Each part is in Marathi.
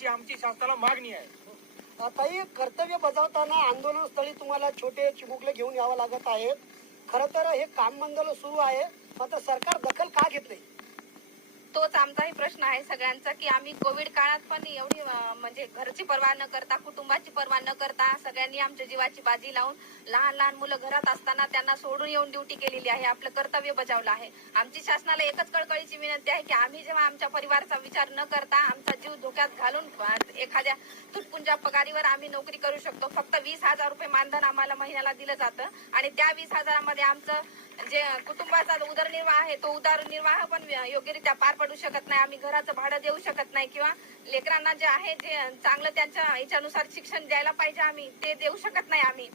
ही आमची शासनाला मागणी आहे. ताई कर्तव्य बजावताना आंदोलन स्थळी तुम्हाला छोटे चिमुकले घेऊन यावं लागत आहे. खर तर हे काम मंडळ सुरू आहे. मात्र सरकार दखल का घेत नाही? तोच आमचाही प्रश्न आहे सगळ्यांचा की आम्ही कोविड काळात पण एवढी म्हणजे घरची पर्वा न करता कुटुंबाची पर्वा न करता सगळ्यांनी आमच्या जीवाची बाजी लावून लहान लहान मुलं घरात असताना त्यांना सोडून येऊन ड्युटी केलेली आहे आपलं कर्तव्य बजावलं आहे. आमची शासनाला एकच कळकळीची विनंती आहे की आम्ही जेव्हा आमच्या परिवाराचा विचार न करता आमचा जीव धोक्यात घालून एखाद्या तुटपुंजा पगारीवर आम्ही नोकरी करू शकतो. फक्त वीस हजार रुपये मानधन आम्हाला महिन्याला दिलं जातं आणि त्या वीस हजारामध्ये आमचं जे कुटुंबाचा उदरनिर्वाह आहे तो उदरनिर्वाह पण योग्यरित्या पार पडू शकत नाही. आम्ही घराचं भाडं देऊ शकत नाही किंवा लेकरांना जे आहे जे चांगलं त्यांच्या याच्यानुसार शिक्षण द्यायला पाहिजे आम्ही ते देऊ शकत नाही आम्ही.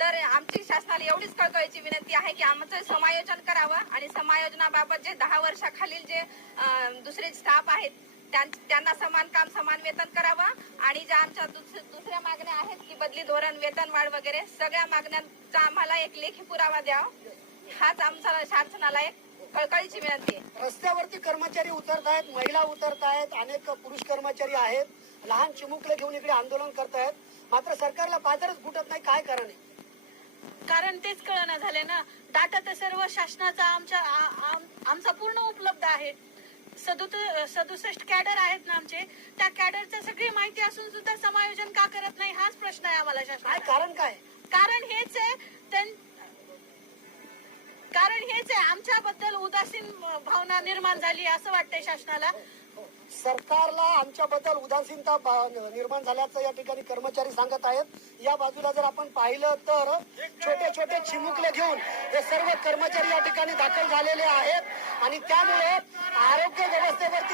तर आमची शासनाला एवढीच कळकळीची विनंती आहे की आमचं समायोजन करावं आणि समायोजनाबाबत जे दहा वर्षाखालील जे दुसरे स्टाफ आहेत त्यां- त्यांना समान काम समान वेतन करावं आणि ज्या आमच्या दुस- दुसऱ्या मागण्या आहेत की बदली धोरण वेतन वाढ वगैरे सगळ्या मागण्यांचा आम्हाला एक लेखी पुरावा द्यावा. हाच आमचा शासनाला एक कळकळीची विनंती आहे. रस्त्यावरती कर्मचारी उतरत आहेत महिला उतरत आहेत अनेक पुरुष कर्मचारी आहेत लहान चिमुकले घेऊन इकडे आंदोलन करतायत. मात्र सरकारला बाजारच फुटत नाही काय कारण आहे? कारण तेच कळना झाले ना. डाटा तर सर्व शासनाचा आमच्या आमचा पूर्ण उपलब्ध आहे. सदुसष्ट कॅडर आहेत ना आमचे. त्या कॅडरची सगळी माहिती असून सुद्धा समायोजन का करत नाही हाच प्रश्न आहे आम्हाला कारण काय? कारण हेच आहे हेच आहे आमच्याबद्दल उदासीन भावना निर्माण झाली असं वाटतंय शासनाला. सरकारला आमच्याबद्दल उदासीनता निर्माण झाल्याचं या ठिकाणी कर्मचारी सांगत आहेत. या बाजूला जर आपण पाहिलं तर छोटे छोटे चिमुकले घेऊन हे सर्व कर्मचारी या ठिकाणी दाखल झालेले आहेत. आणि त्यामुळे आरोग्य व्यवस्थेवरती